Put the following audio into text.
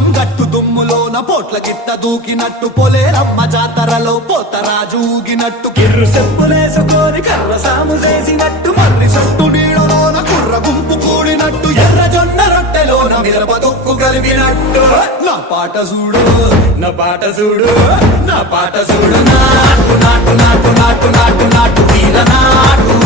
పుల్లం గట్టు దుమ్ములోన పోట్ల గిట్ట దూకినట్టు పొలేరమ్మ జాతరలో పోతరాజు ఊగినట్టు కిర్రు చెప్పులేసుకొని కర్ర సాము చేసినట్టు మర్రి సొట్టు నీడలోన కుర్ర గుంపు కూడినట్టు ఎర్ర జొన్న రొట్టెలోన మిరప తొక్కు కలిపినట్టు నా పాట చూడు నా పాట చూడు నా పాట చూడు నాటు నాటు నాటు నాటు నాటు నాటు వీర నాటు